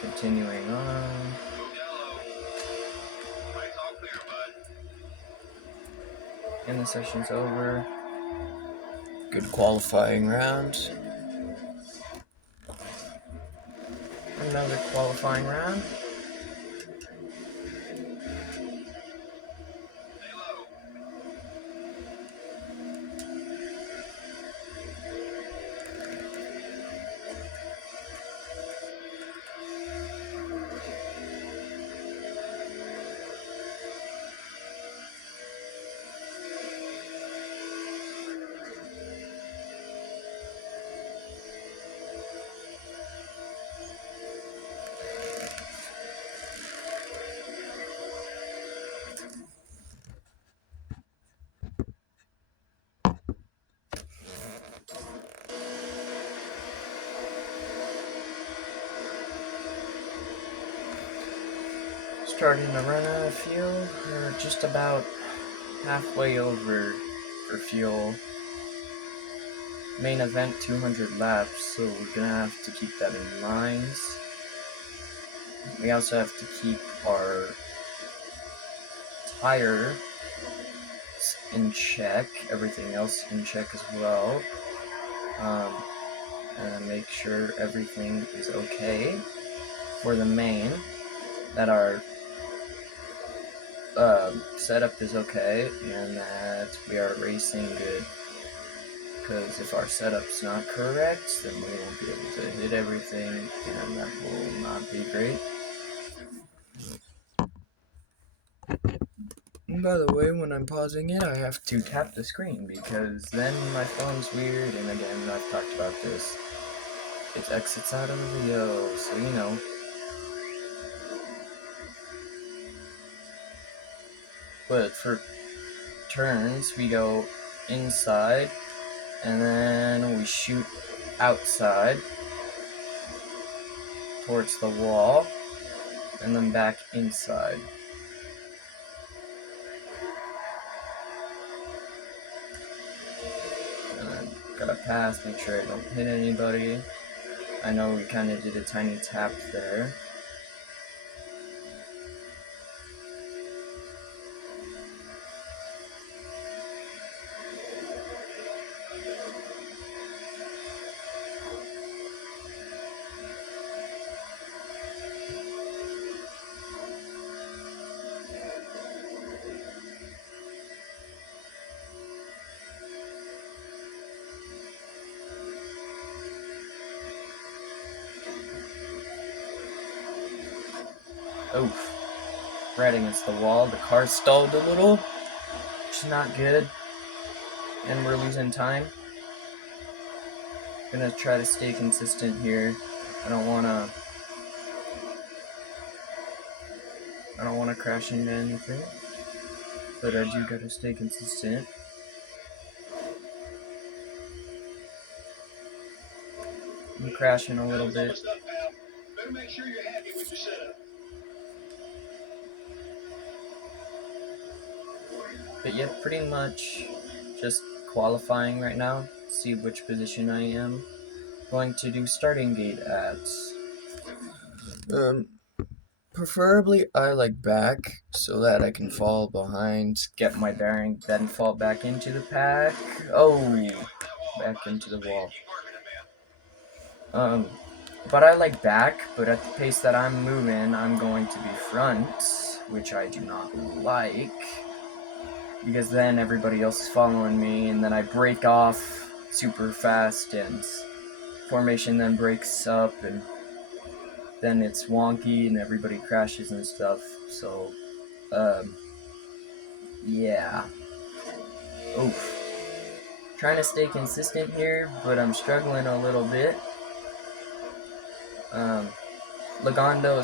continuing on. And the session's over. Good qualifying round. Another qualifying round. Starting to run out of fuel. We're just about halfway over for fuel. Main event 200 laps, so we're gonna have to keep that in mind. We also have to keep our tire in check, everything else in check as well, and make sure everything is okay for the main, that our setup is okay, and that we are racing good. Because if our setup's not correct, then we won't be able to hit everything, and that will not be great. And by the way, when I'm pausing it, I have to tap the screen, because then my phone's weird, and again, I've talked about this. It exits out of the video, so you know. But for turns, we go inside, and then we shoot outside towards the wall, and then back inside. And then gotta pass, make sure I don't hit anybody. I know we kind of did a tiny tap there. Oof. Right against the wall. The car stalled a little, which is not good. And we're losing time. Gonna try to stay consistent here. I don't wanna crash into anything, but I do gotta stay consistent. I'm crashing a little bit. Better make sure you're happy with your setup. But yeah, pretty much just qualifying right now. See which position I am going to do starting gate at. Preferably I like back, so that I can fall behind, get my bearing, then fall back into the pack. Oh, back into the wall. But I like back, but at the pace that I'm moving, I'm going to be front, which I do not like, because then everybody else is following me, and then I break off super fast, and formation then breaks up, and then it's wonky, and everybody crashes and stuff, so, yeah. Oof. Trying to stay consistent here, but I'm struggling a little bit. Logano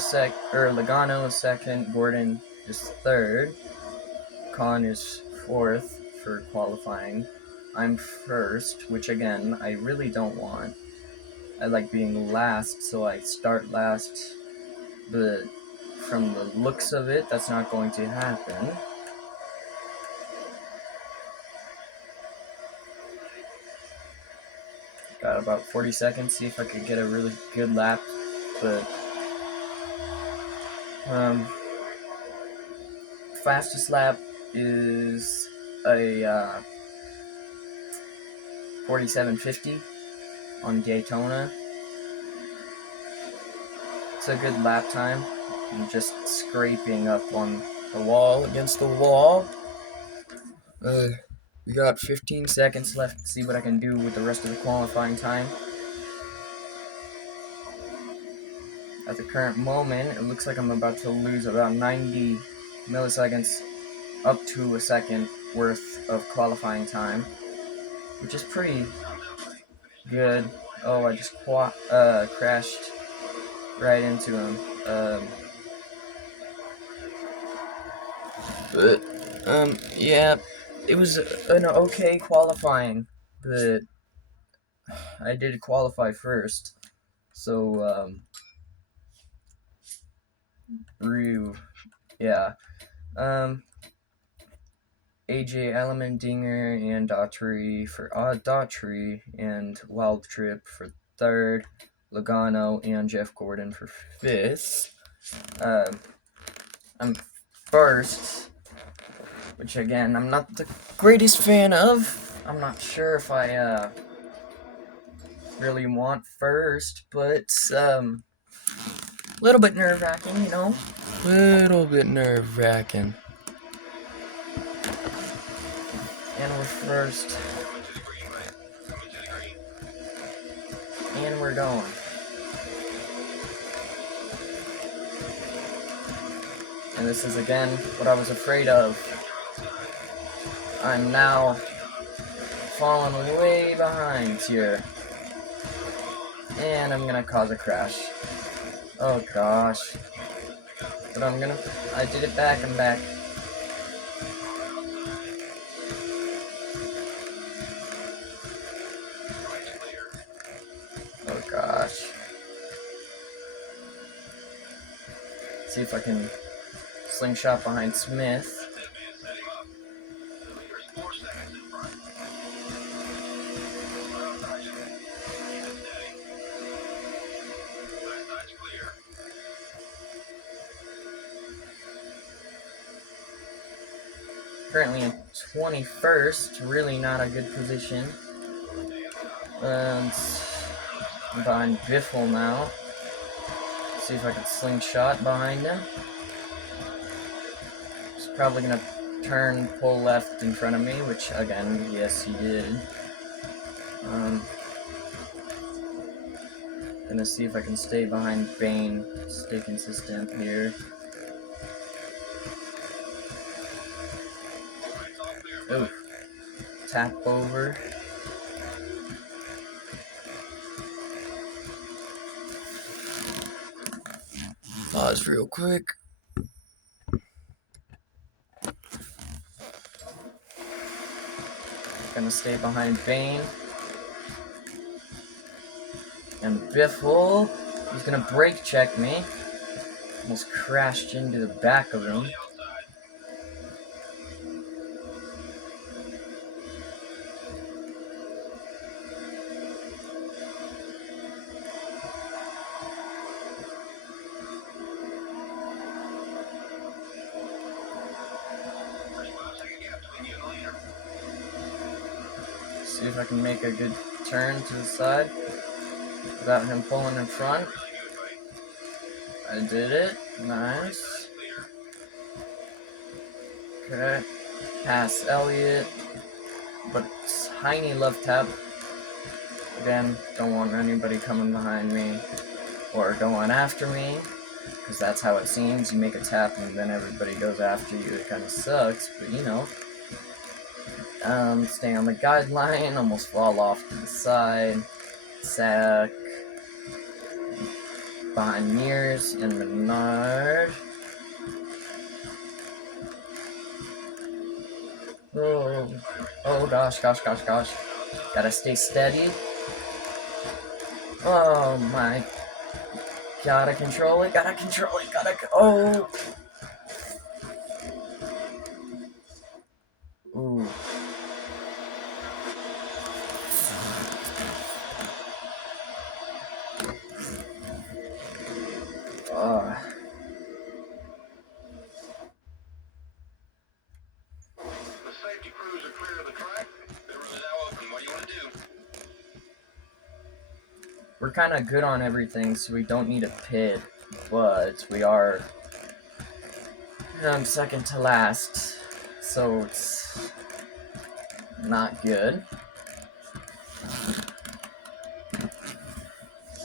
is second, Gordon is third, Khan is fourth for qualifying. I'm first, which again, I really don't want. I like being last, so I start last, but from the looks of it, that's not going to happen. Got about 40 seconds, see if I could get a really good lap, but Um, fastest lap is a 47.50 on Daytona. It's a good lap time. I'm just scraping up on the wall against the wall. We got 15 seconds left to see what I can do with the rest of the qualifying time. At the current moment, it looks like I'm about to lose about 90 milliseconds up to a second worth of qualifying time, which is pretty good. Oh, I just crashed right into him. But yeah, it was an okay qualifying, but I did qualify first, so yeah. AJ Allmendinger and Daughtry for Daughtry and Wild Trip for third, Logano and Jeff Gordon for fifth. I'm first, which again I'm not the greatest fan of. I'm not sure if I really want first, but a little bit nerve-wracking, you know. Little bit nerve-wracking. And we're first. And we're going. And this is again what I was afraid of. I'm now falling way behind here. And I'm gonna cause a crash. Oh gosh. But I did it back, I'm back. Oh gosh. See if I can slingshot behind Smith. Currently in 21st, really not a good position. And I'm behind Biffle now. See if I can slingshot behind him. He's probably gonna turn, pull left in front of me, which again, yes he did. Gonna see if I can stay behind Bane, stay consistent here. Ooh, tap over. Pause real quick. Gonna stay behind Bane. And Biffle, he's gonna brake check me. Almost crashed into the back of him. See if I can make a good turn to the side without him pulling in front. I did it. Nice. Okay. Pass Elliott. But tiny left tap. Again, don't want anybody coming behind me or going after me, because that's how it seems. You make a tap and then everybody goes after you. It kind of sucks, but you know. Stay on the guideline, almost fall off to the side. Sack. Behind Mears and Menard. Oh gosh. Gotta stay steady. Oh my. Gotta control it. Oh. Ooh. we're kind of good on everything, so we don't need a pit, but we are second to last, so it's not good.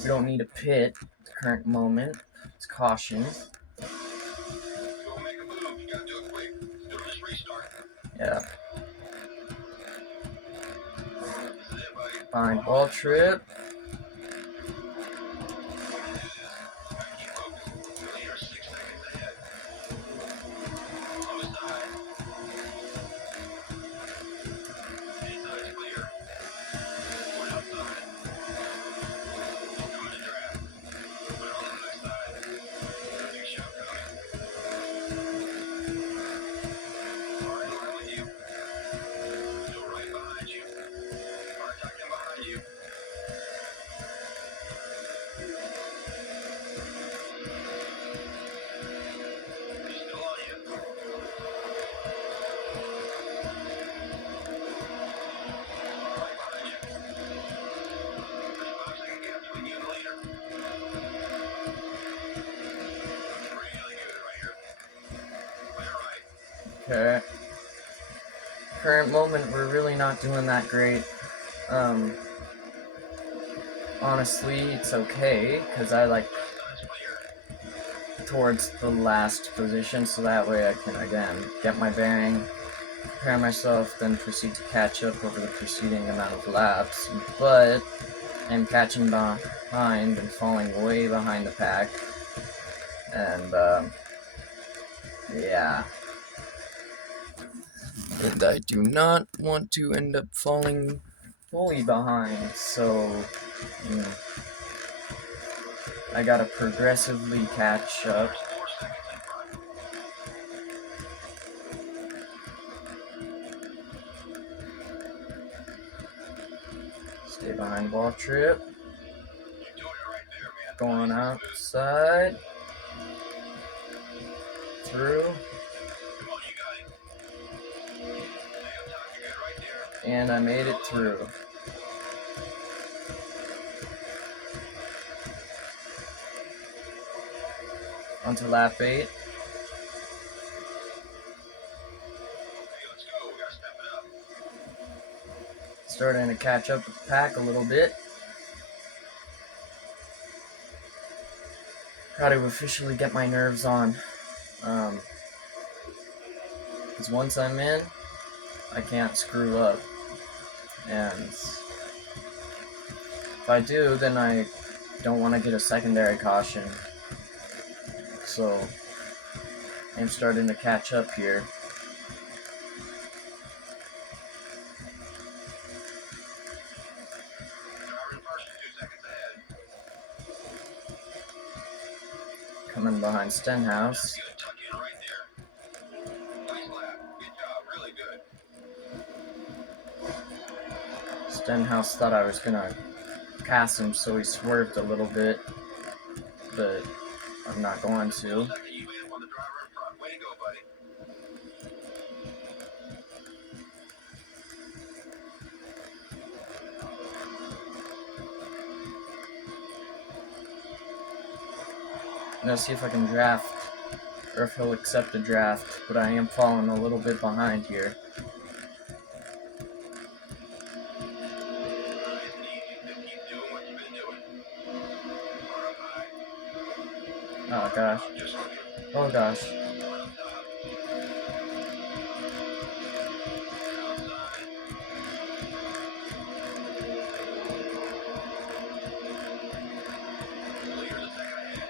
We don't need a pit at the current moment. It's caution. Don't make a move. You gotta do it quick. It'll just restart. Yeah. This is it, buddy. Fine ball trip. Gotta keep focused. The leader's 6 seconds ahead. Close side. Inside's clear. One outside. He's coming to draft. Put it on the high side. Got a big shot coming. All right, line with you. Still right behind you. Car tucked in behind you. He's still on you. All right behind you. There's 5-second gap between you and the leader. Really good right here. Clear right. Okay. Current moment, we're really not doing that great. Honestly, it's okay, because I like Left side's clear. towards the last position, so that way I can, again, get my bearing, prepare myself, then proceed to catch up over the preceding amount of laps, but I'm catching behind and falling way behind the pack, and, yeah. And I do not want to end up falling fully behind, so I gotta progressively catch up. There's 4 seconds in front. Stay behind ball trip. You're doing it right there, man. Going Nice and smooth. outside. Through. Come on, you got it. Stay up top. You're good right there. And I made it through. Onto lap 8. Okay, let's go. We gotta step it up. Starting to catch up with the pack a little bit. Got to officially get my nerves on. Because once I'm in, I can't screw up. And if I do, then I don't want to get a secondary caution. So I'm starting to catch up here. Driver in first is 2 seconds ahead. Coming behind Stenhouse. That's good. Tuck in right there. Nice lap. Good job. Really good. Stenhouse thought I was gonna pass him, so he swerved a little bit, but I'm not going to. Second, you made up on the driver in front. Way to go, buddy. I'm gonna see if I can draft, or if he'll accept a draft, but I am falling a little bit behind here. Nice and easy. Just keep doing what you've been doing. Car up high. Oh gosh. Just on you. Oh gosh. One up top. Outside. The leader's a second ahead.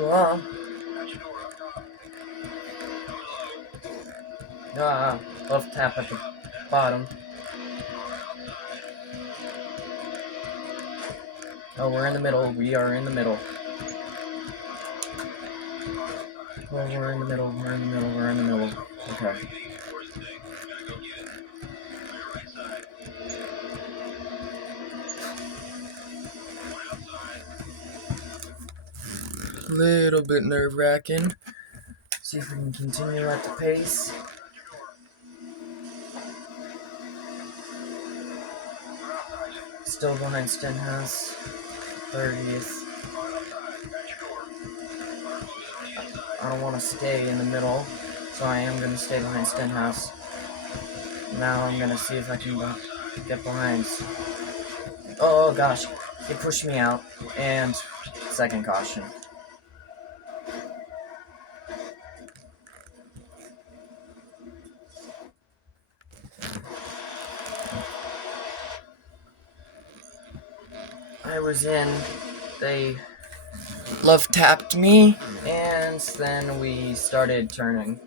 Ah, Got your door up top. Coming low. left tap at the bottom. Car outside. Oh, we're in the middle. We are in the middle. Car outside. Oh, we're in the middle. We're in the middle. We're in the middle. Okay. Take it easy. Where's the thing? Gotta go get it. On your right side. One outside. Little bit nerve-wracking. See if we can continue at the pace. Got your door. Still behind Stenhouse. 30th. I don't want to stay in the middle, so I am going to stay behind Stenhouse. Now I'm going to see if I can get behind. Oh gosh, he pushed me out, and second caution. I was in, they love tapped me, and then we started turning.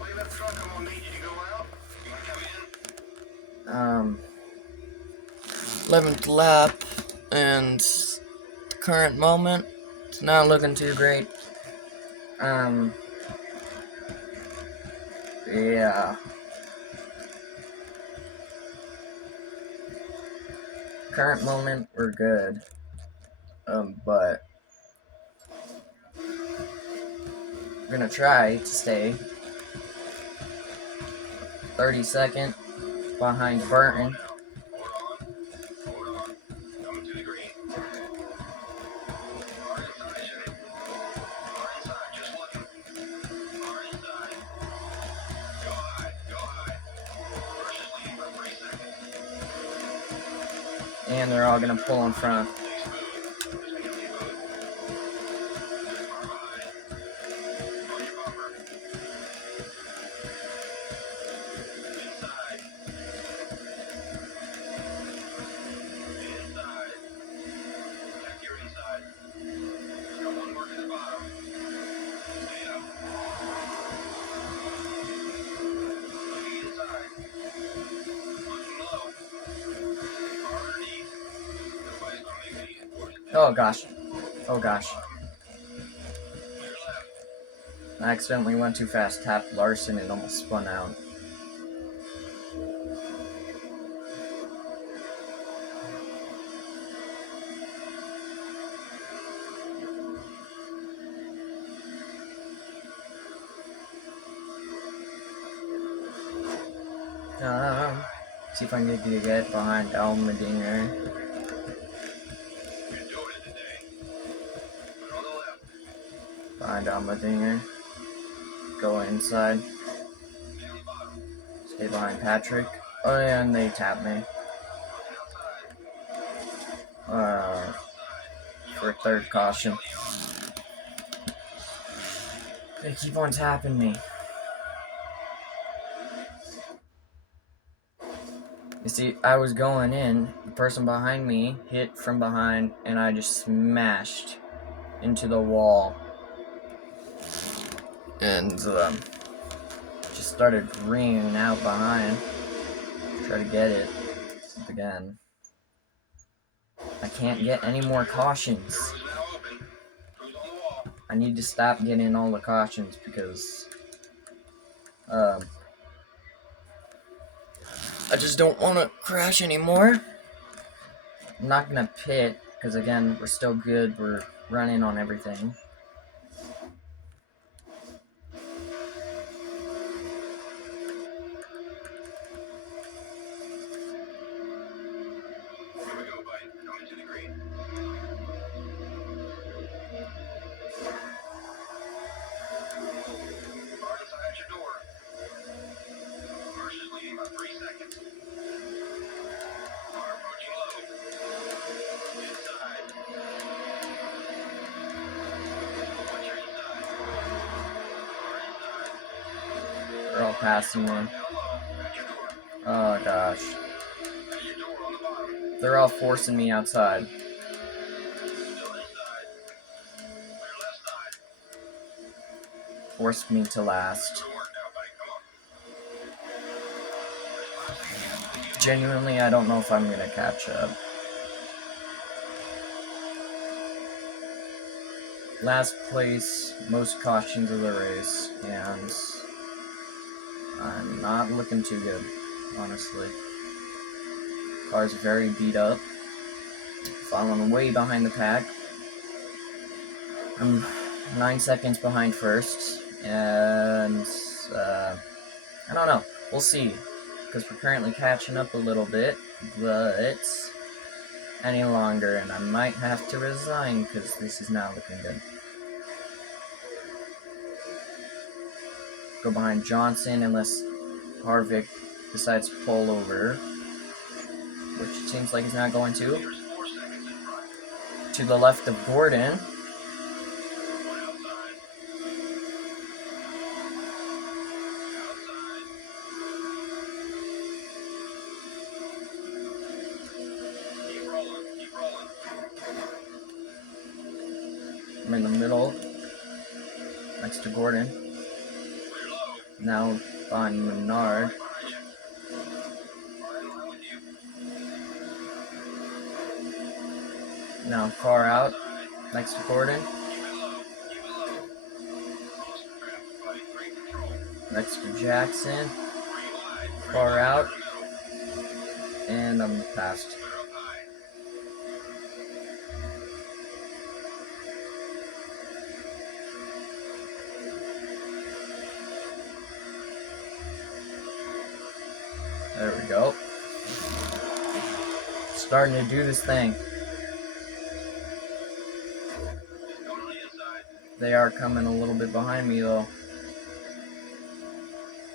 Leave that truck, I'm gonna need you to go out. You wanna come in? 11th lap, and the current moment, it's not looking too great. Yeah. Current moment, we're good. But we're gonna try to stay 32nd behind Burton. Hold on. Coming to the green. Far inside, Shane. Far inside, just looking. Far inside. Go high, go high. First is leading by 3 seconds. And they're all gonna pull in front. Stay smooth. Just make it smooth. Far behind. On your bumper. Inside. Inside. Check your inside. Got one working the bottom. Stay up. Looking inside. Looking low. Far underneath. Nobody's gonna make it easy for you. Oh gosh. Oh gosh. Clear left. I accidentally went too fast, tapped Larson, and almost spun out. See if I can get behind Almadinger. You're doing it today. Put on the left. Behind Almadinger. Go inside. Stay on the bottom. Stay behind Patrick. Oh, yeah, and they tap me. Looking outside. For third caution. They keep on tapping me. You see, I was going in, the person behind me hit from behind, and I just smashed into the wall. And just started ringing out behind. Try to get it again. I can't get any more cautions. Road is now open. Who's on the wall? I need to stop getting all the cautions because I just don't want to crash anymore. I'm not gonna pit because again we're still good. We're running on everything. Here we go, buddy. Coming to the green. Far inside your door. First is leading by 3 seconds. Car approaching low. Inside. Watch your inside. Car inside. They're all passing me. Down low. At your door. Oh gosh. At your door on the bottom. They're all forcing me outside. Still inside. Clear left side. Forced me to last. Good work now, buddy. Come on. Genuinely, I don't know if I'm gonna catch up. Last place, most cautions of the race, and I'm not looking too good, honestly. Car's very beat up. Following way behind the pack. I'm 9 seconds behind first, and I don't know. We'll see. Because we're currently catching up a little bit. But any longer, and I might have to resign because this is not looking good. Go behind Johnson unless Harvick decides to pull over, which it seems like he's not going to. Leaders 4 seconds in front. To the left of Gordon. One outside. Outside. Keep rolling. Keep rolling. I'm in the middle, next to Gordon. Clear low. Now on Menard. Right behind you. Right in line with you. Now far out, Outside. next to Gordon. Keep it low. Keep it low. Close to traffic, buddy. Great control. Next to Jackson. 3 wide. Far out. In the middle. And I'm past. Clear up high. There we go. Starting to do this thing. Going on the inside. They are coming a little bit behind me though.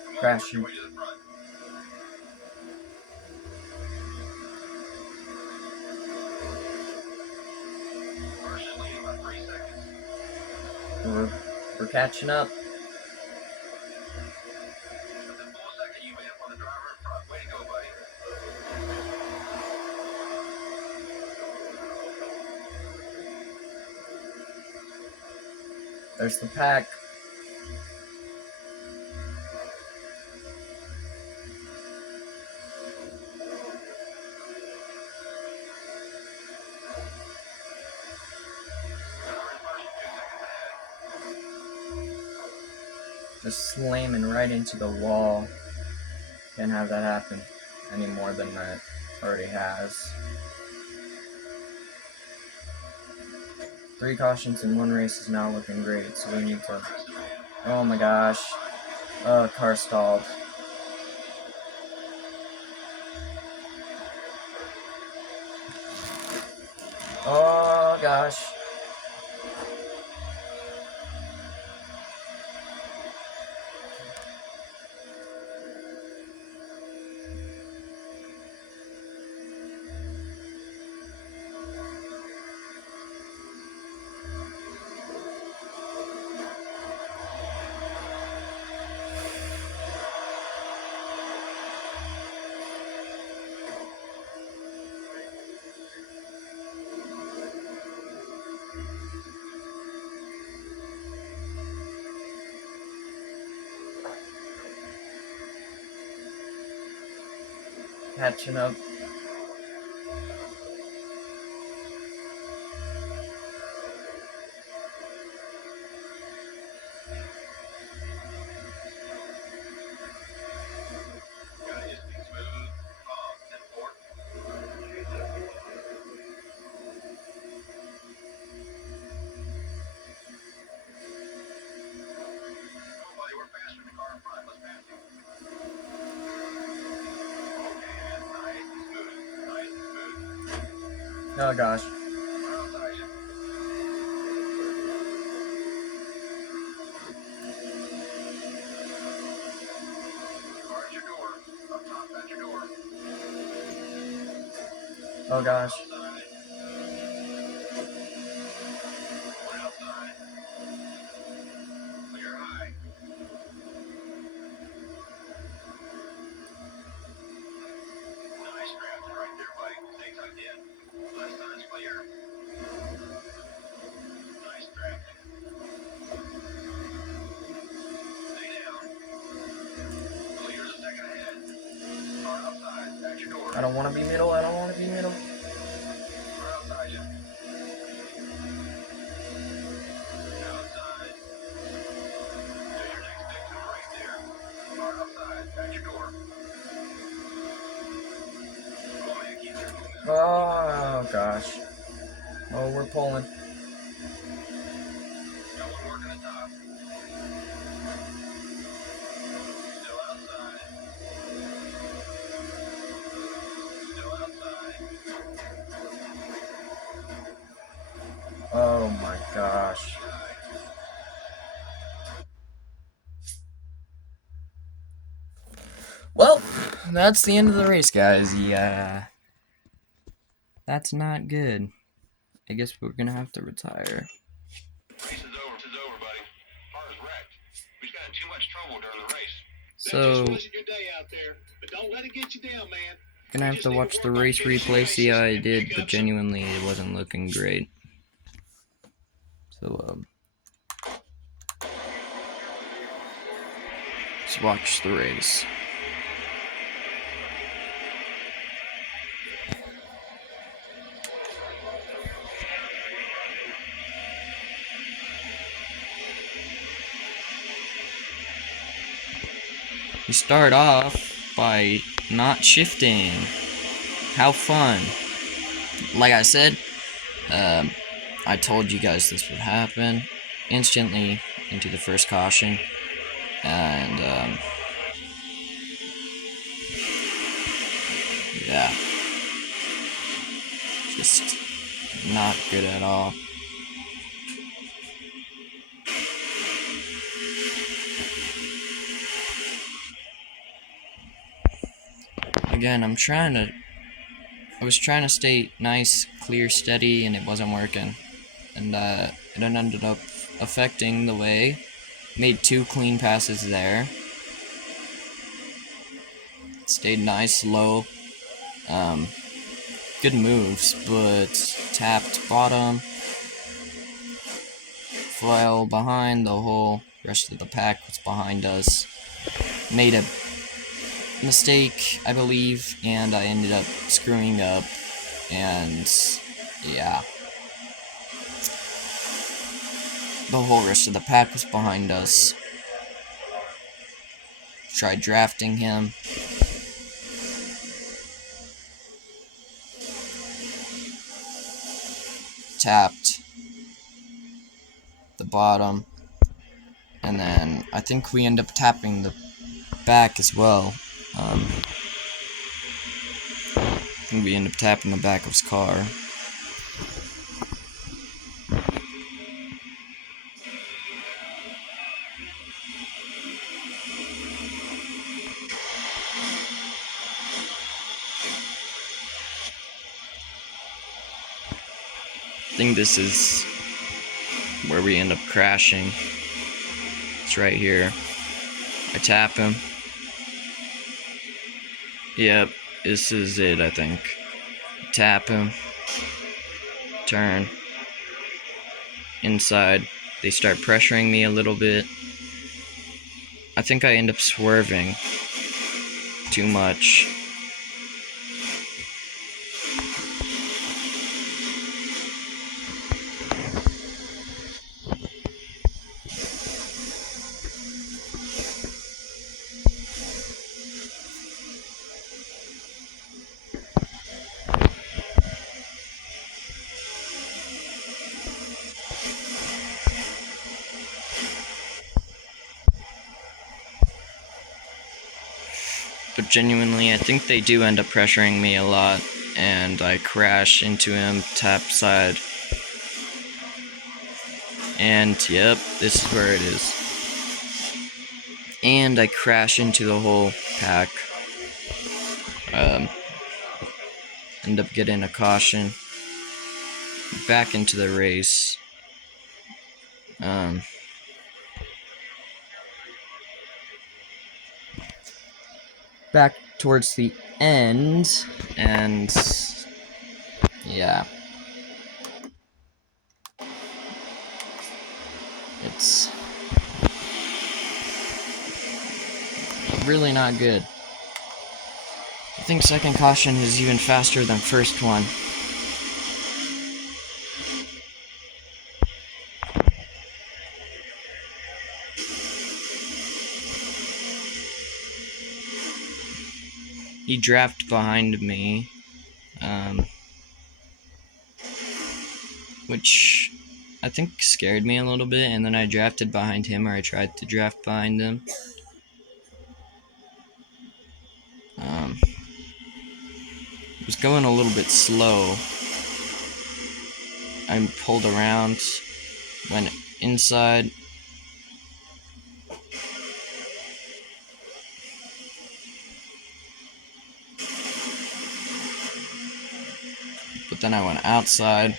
Come on, Crashing. work your way to the front. First is leading by 3 seconds. We're catching up. That's a full second you made up on the driver in front. Way to go, buddy. There's the pack. Just slamming right into the wall. Can't have that happen any more than it already has. 3 cautions in 1 race is not looking great, so we need to... Oh my gosh. Car stalled. Oh gosh. Catching up. Gotta just be smooth, calm, and forward. Come on, buddy. We're faster than the car in front. Let's pass you. Okay, nice and smooth. Nice and smooth. Oh gosh. We're outside you. Guard your door. Up top, at your door. Oh gosh. Outside. One outside. Clear high. Nice drafting right there, buddy. Stay tucked in. Left side's clear. Nice drafting. Stay down. The leader's a second ahead. Car outside, at your door. I don't want to be middle. I don't want to be middle. We're outside you. Outside. There's your next victim right there. Car outside, at your door. Come on, man, keep it moving. Oh gosh. Oh, we're pulling. Got one working the top. Still outside. that's the end of the race, guys. Yeah, that's not good. I guess we're gonna have to retire. Race is over. This is over, buddy. Car's wrecked. We just got in too much trouble during the race. So, Just wasn't your day out there, but don't let it get you down, man. gonna have to watch the race replay, see how I did, but genuinely it wasn't looking great. So, let's watch the race. We start off by not shifting. How fun. Like I said, I told you guys this would happen. Instantly into the first caution. And, yeah. Just not good at all. Again, I was trying to stay nice, clear, steady, and it wasn't working. And it ended up affecting the way. Made 2 clean passes there. Stayed nice, low. Good moves, but tapped bottom. Fell behind, the whole rest of the pack was behind us. Made a mistake, I believe, and I ended up screwing up, and yeah. The whole rest of the pack was behind us. Tried drafting him. Tapped the bottom. And then I think we end up tapping the back as well. I think we end up tapping the back of his car. I think this is where we end up crashing. It's right here. I tap him. Yep, this is it, I think. Tap him. Turn. Inside. They start pressuring me a little bit. I think I end up swerving too much. But genuinely, I think they do end up pressuring me a lot, and I crash into him, tap side. And yep, this is where it is. And I crash into the whole pack. End up getting a caution. Back into the race. Back towards the end, and yeah. It's really not good. I think second caution is even faster than first one. He drafted behind me, which I think scared me a little bit, and then I drafted behind him, or I tried to draft behind him. It was going a little bit slow. I pulled around, went inside. But then I went outside,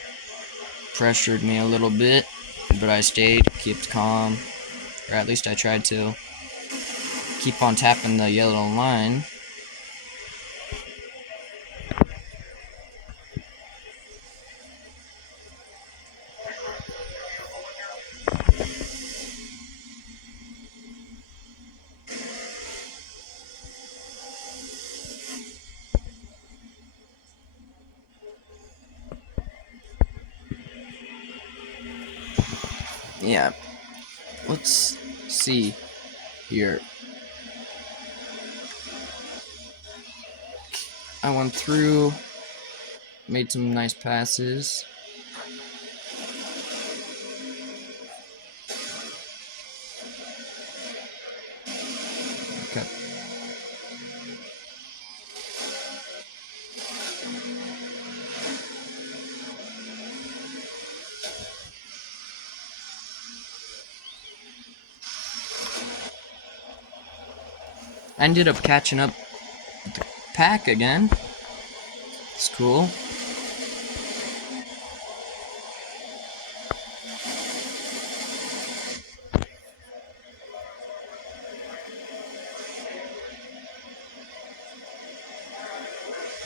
pressured me a little bit, but I stayed, kept calm, or at least I tried to. Keep on tapping the yellow line. Yeah, let's see here. I went through, made some nice passes. Okay. I ended up catching up with the pack again. It's cool.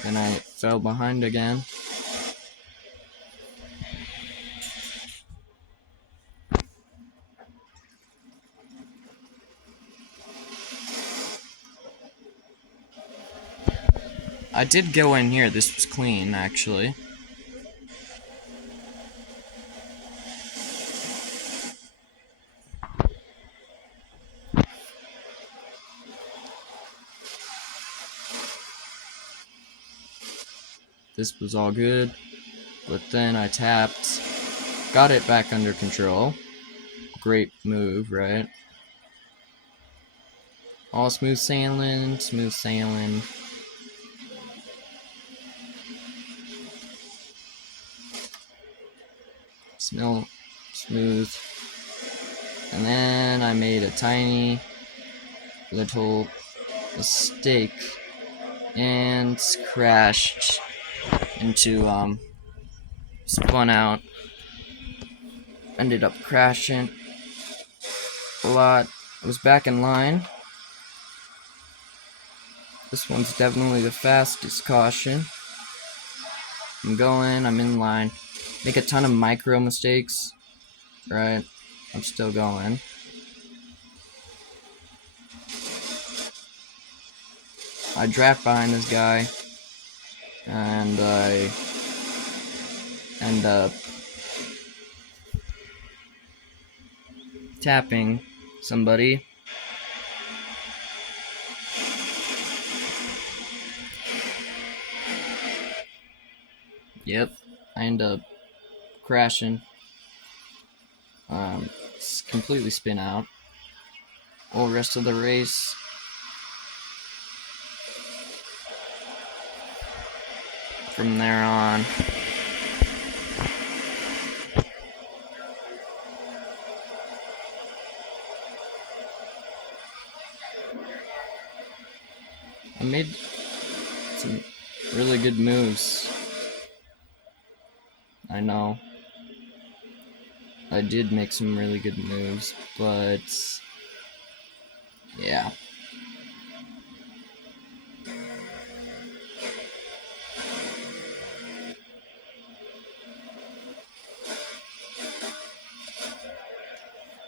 Then I fell behind again. I did go in here. This was clean, actually. This was all good. But then I tapped. Got it back under control. Great move, right? All smooth sailing, smooth sailing. Smell smooth. And then I made a tiny little mistake and crashed into spun out. Ended up crashing a lot. I was back in line. This one's definitely the fastest caution. I'm in line. Make a ton of micro mistakes, right? I'm still going. I draft behind this guy, and I end up tapping somebody. Yep, I end up crashing. It's completely spin out. Whole rest of the race. From there on, I made some really good moves. I know. I did make some really good moves, but yeah.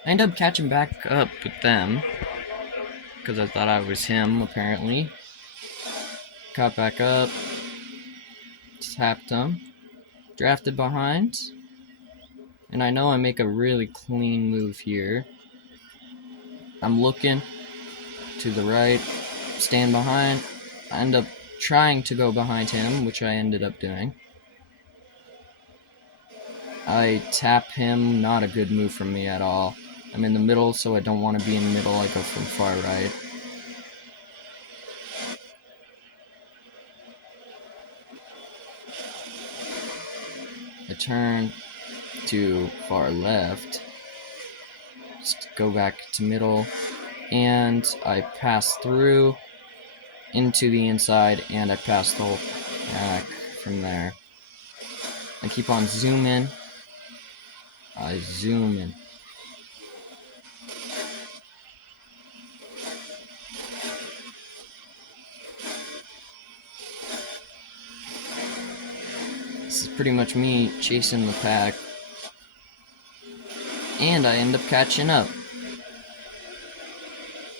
I ended up catching back up with them because I thought I was him, apparently. Caught back up, tapped him, drafted behind, and I know I make a really clean move here. I'm looking to the right, stand behind. I end up trying to go behind him, which I ended up doing. I tap him, not a good move from me at all. I'm in the middle, so I don't want to be in the middle. I go from far right. I turn to far left, just go back to middle, and I pass through into the inside, and I pass the whole pack from there. I keep on zooming. I zoom in. This is pretty much me chasing the pack. And I end up catching up.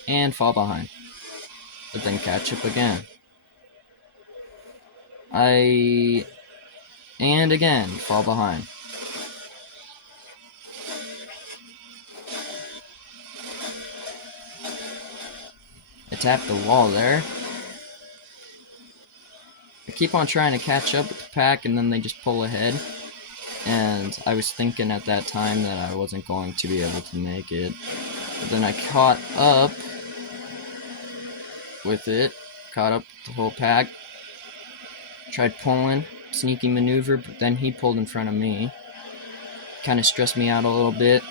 And fall behind. But then catch up again. And again, fall behind. I tap the wall there. I keep on trying to catch up with the pack, and then they just pull ahead. And I was thinking at that time that I wasn't going to be able to make it. But then I caught up with it. Caught up with the whole pack. Tried pulling, sneaky maneuver, but then he pulled in front of me. Kind of stressed me out a little bit.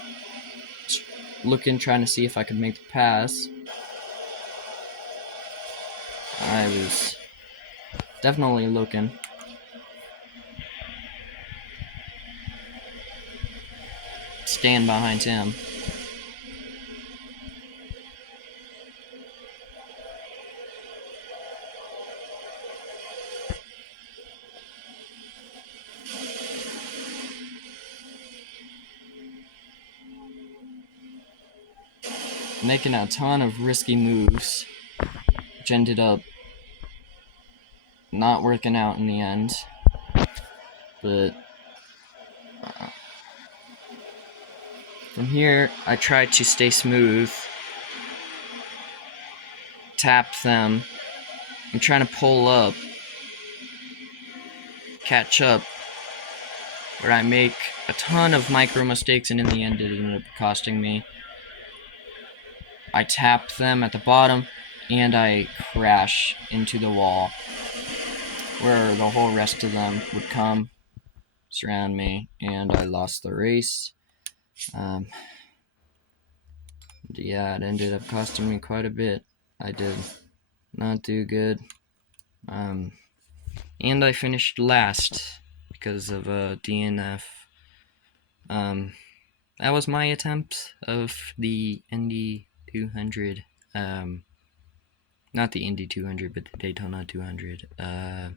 Looking, trying to see if I could make the pass. I was definitely looking. Stand behind him. Making a ton of risky moves, which ended up not working out in the end. But from here, I tried to stay smooth, tap them. I'm trying to pull up, catch up, where I make a ton of micro mistakes, and in the end, it ended up costing me. I tap them at the bottom, and I crash into the wall, where the whole rest of them would come, surround me, and I lost the race. Yeah, it ended up costing me quite a bit. I did not do good. And I finished last because of a DNF. That was my attempt of the Indy 200. Not the Indy 200, but the Daytona 200. I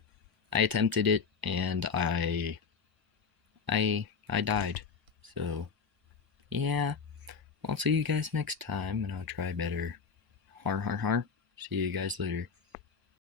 attempted it, and I died. So, yeah. I'll see you guys next time, and I'll try better. Har har har. See you guys later.